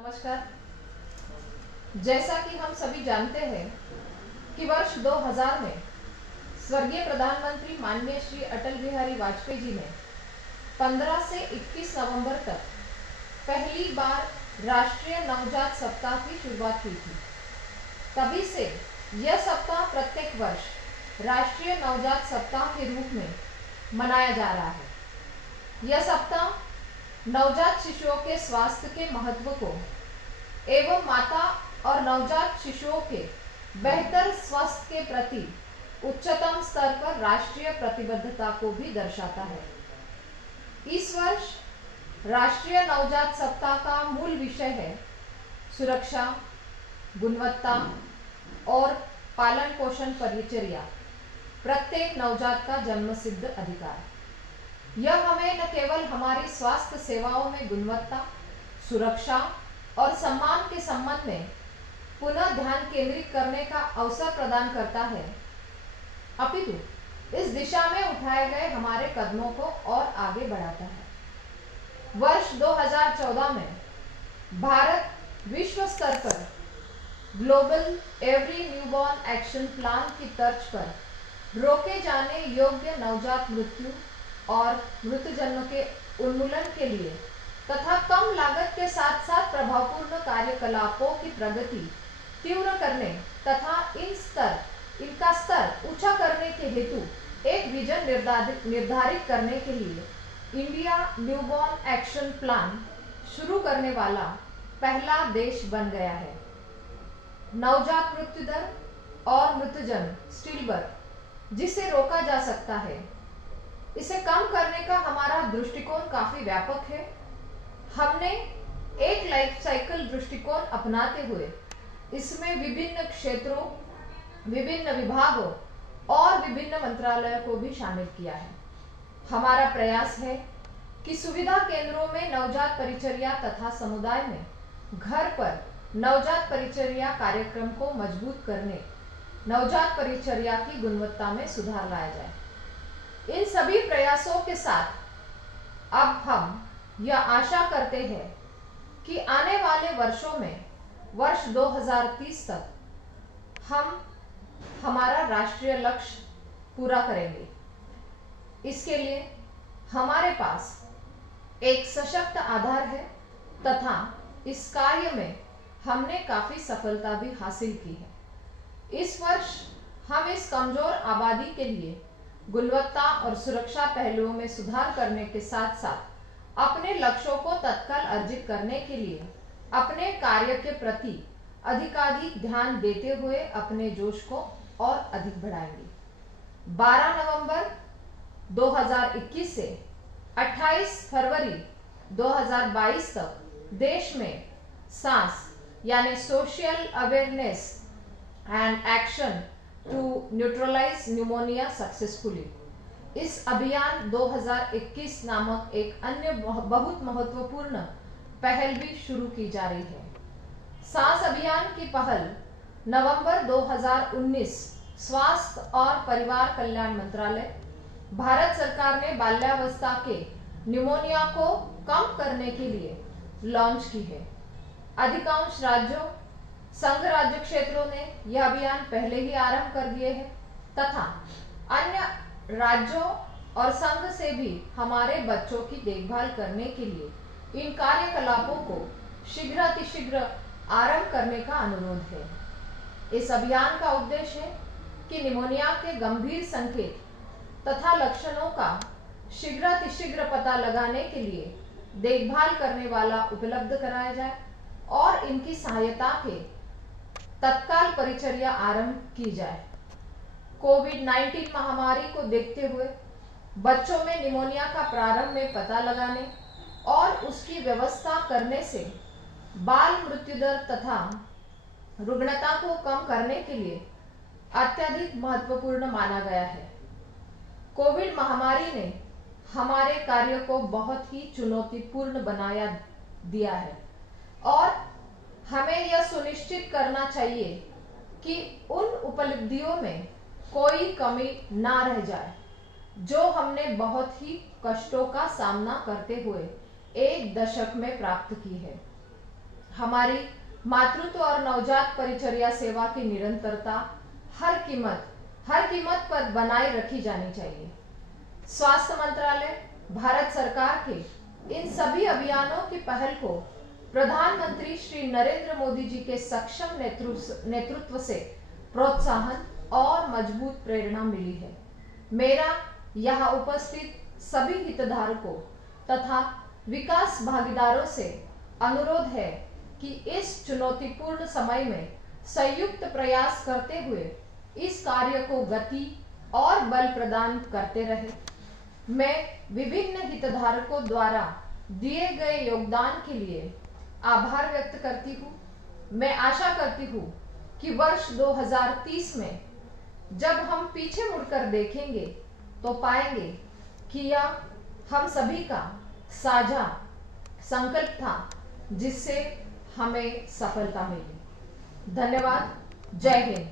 नमस्कार। जैसा कि हम सभी जानते हैं कि वर्ष 2000 में स्वर्गीय प्रधानमंत्री माननीय श्री अटल बिहारी वाजपेयी जी ने 15 से 21 नवंबर तक पहली बार राष्ट्रीय नवजात सप्ताह की शुरुआत की थी। तभी से यह सप्ताह प्रत्येक वर्ष राष्ट्रीय नवजात सप्ताह के रूप में मनाया जा रहा है। यह सप्ताह नवजात शिशुओं के स्वास्थ्य के महत्व को एवं माता और नवजात शिशुओं के बेहतर स्वास्थ्य के प्रति उच्चतम स्तर पर राष्ट्रीय प्रतिबद्धता को भी दर्शाता है। इस वर्ष राष्ट्रीय नवजात सप्ताह का मूल विषय है सुरक्षा, गुणवत्ता और पालन पोषण परिचर्या, प्रत्येक नवजात का जन्मसिद्ध अधिकार। यह हमें न केवल हमारी स्वास्थ्य सेवाओं में गुणवत्ता, सुरक्षा और सम्मान के संबंध में पुनः ध्यान केंद्रित करने का अवसर प्रदान करता है, अपितु इस दिशा में उठाए गए हमारे कदमों को और आगे बढ़ाता है। वर्ष 2014 में भारत विश्व स्तर पर global every newborn action plan की तर्ज पर रोके जाने योग्य नवजात मृत्यु और मृत जन्म के उन्मूलन के लिए तथा कम लागत के साथ साथ प्रभावपूर्ण कार्यकलापों की प्रगति तीव्र करने तथा इनका स्तर ऊंचा करने के हेतु एक विजन निर्धारित करने के लिए इंडिया न्यूबॉर्न एक्शन प्लान शुरू करने वाला पहला देश बन गया है। नवजात मृत्यु दर और मृतजन्म स्टिलबर्थ जिसे रोका जा सकता है, इसे कम करने का हमारा दृष्टिकोण काफी व्यापक है। हमने एक लाइफ साइकिल दृष्टिकोण अपनाते हुए इसमें विभिन्न क्षेत्रों, विभिन्न विभागों और विभिन्न मंत्रालयों को भी शामिल किया है। हमारा प्रयास है कि सुविधा केंद्रों में नवजात परिचर्या तथा समुदाय में घर पर नवजात परिचर्या कार्यक्रम को मजबूत करने, नवजात परिचर्या की गुणवत्ता में सुधार लाया जाए। इन सभी प्रयासों के साथ अब हम यह आशा करते हैं कि आने वाले वर्षों में वर्ष 2030 तक हम हमारा राष्ट्रीय लक्ष्य पूरा करेंगे। इसके लिए हमारे पास एक सशक्त आधार है तथा इस कार्य में हमने काफी सफलता भी हासिल की है। इस वर्ष हम इस कमजोर आबादी के लिए गुणवत्ता और सुरक्षा पहलुओं में सुधार करने के साथ साथ अपने लक्ष्यों को तत्काल अर्जित करने के लिए अपने कार्य के प्रति अधिकाधिक ध्यान देते हुए अपने जोश को और अधिक बढ़ाएंगे। 12 नवंबर 2021 से 28 फरवरी 2022 तक देश में सांस यानी social awareness and action to neutralise pneumonia successfully, इस अभियान 2021 नामक एक अन्य बहुत महत्वपूर्ण पहल भी शुरू की जा रही है। सांस अभियान की पहल नवंबर 2019 स्वास्थ्य और परिवार कल्याण मंत्रालय, भारत सरकार ने बाल्यावस्था के न्यूमोनिया को कम करने के लिए लॉन्च की है। अधिकांश राज्यों, संघ राज्य क्षेत्रों ने यह अभियान पहले ही आरंभ कर दिए हैं तथा अन्य राज्यों और संघ से भी हमारे बच्चों की देखभाल करने के लिए इन कार्यकलापों को शीघ्रातिशीघ्र आरंभ करने का अनुरोध है। इस अभियान का उद्देश्य है कि निमोनिया के गंभीर संकेत तथा लक्षणों का शीघ्रातिशीघ्र पता लगाने के लिए देखभाल करने वाला उपलब्ध कराया जाए और इनकी सहायता के तत्काल परिचर्या आरंभ की जाए। कोविड-19 महामारी को देखते हुए बच्चों में निमोनिया का प्रारंभ में पता लगाने और उसकी व्यवस्था करने से बाल मृत्यु दर तथा रुग्णता को कम करने के लिए अत्यधिक महत्वपूर्ण माना गया है। कोविड महामारी ने हमारे कार्य को बहुत ही चुनौतीपूर्ण बनाया दिया है और हमें यह सुनिश्चित करना चाहिए कि उन उपलब्धियों में कोई कमी ना रह जाए जो हमने बहुत ही कष्टों का सामना करते हुए एक दशक में प्राप्त की है। हमारी मातृत्व और नवजात परिचर्या सेवा की निरंतरता हर कीमत पर बनाए रखी जानी चाहिए। स्वास्थ्य मंत्रालय भारत सरकार के इन सभी अभियानों की पहल को प्रधानमंत्री श्री नरेंद्र मोदी जी के सक्षम नेतृत्व से प्रोत्साहन और मजबूत प्रेरणा मिली है। मेरा यहाँ उपस्थित सभी हितधारकों तथा विकास भागीदारों से अनुरोध है कि इस चुनौतीपूर्ण समय में संयुक्त प्रयास करते हुए इस कार्य को गति और बल प्रदान करते रहे। मैं विभिन्न हितधारकों द्वारा दिए गए योगदान के लिए आभार व्यक्त करती हूँ। मैं आशा करती हूँ कि वर्ष 2030 में जब हम पीछे मुड़कर देखेंगे तो पाएंगे कि यह हम सभी का साझा संकल्प था जिससे हमें सफलता मिली। धन्यवाद। जय हिंद।